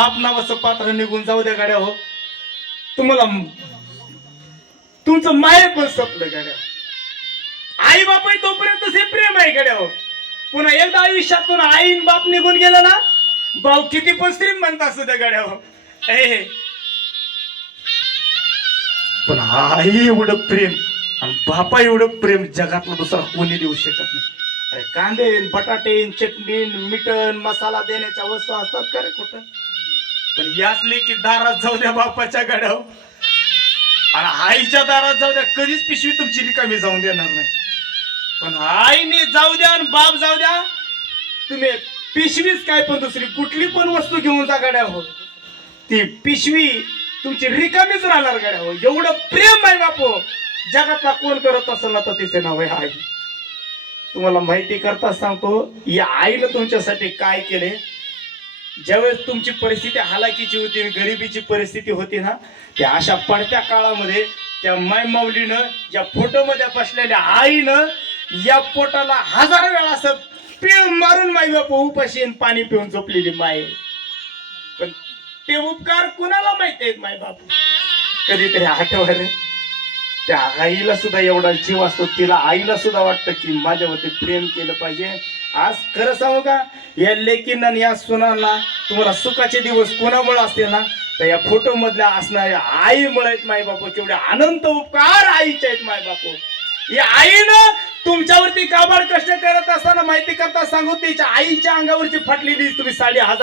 आप नावाचं पात्र निघून जाऊ द्या गाड्या हो. तुम्हाला तुमचं माय पण संपलं गाड्या. आई बाप आहे तोपर्यंत हे प्रेम आहे गाड्या हो. पुन्हा एकदा आयुष्यातून आईन बाप निघून गेला ना भाऊ किती पण श्रीमंत असू द्या गाड्या हो. ए. पण आई एवढं प्रेम आणि बापा एवढं प्रेम जगातलं दुसरा कोणी देऊ शकत नाही. अरे कांदे बटाटे चटणी मिटन मसाला देण्याच्या वस्तू असतात का रे कुठं? पण याचले की दारात जाऊ द्या बापाच्या गाड्यावर. आणि आईच्या दारात जाऊ द्या. कधीच पिशवी तुमची रिकामी जाऊन देणार नाही. पण आईने जाऊ द्या आणि बाप जाऊ द्या. तुम्ही पिशवीच काय पण दुसरी कुठली पण वस्तू घेऊन जा गाड्या हो ती पिशवी तुमची रिकामीच राहणार गाड्या हो एवढं प्रेम आहे बापो. जगातला कोण करत असेल ना तर तिचे नाव आहे आई. तुम्हाला माहिती करता सांगतो या आईनं तुमच्यासाठी काय केले? ज्यावेळेस तुमची परिस्थिती हालाकीची होती गरिबीची परिस्थिती होती ना त्या अशा पडत्या काळामध्ये त्या माय माऊलीनं या फोटोमध्ये बसलेल्या आईनं या पोटाला हजार वेळा असं पिळ मारून माई बाप उपाशी पाणी पिऊन झोपलेली माय पण ते उपकार कुणाला माहीत आहेत माय बाप? कधीतरी आठवलं त्या आईला सुद्धा एवढा जीव असतो तिला आईला सुद्धा वाटतं की माझ्यावरती प्रेम केलं पाहिजे. आज खरं सांगू का? या लेकींना आणि या सुनांना तुम्हाला सुखाचे दिवस कोणामुळे असतील ना तर या फोटो मधल्या असणाऱ्या आईमुळे आहेत माय बापू केवढे अनंत उपकार आईचे आहेत माय बापू या आईनं तुमच्यावरती काबाड कष्ट करत असताना माहिती करता सांगू तिच्या आईच्या अंगावरची फाटलेली तुम्ही साडी हजार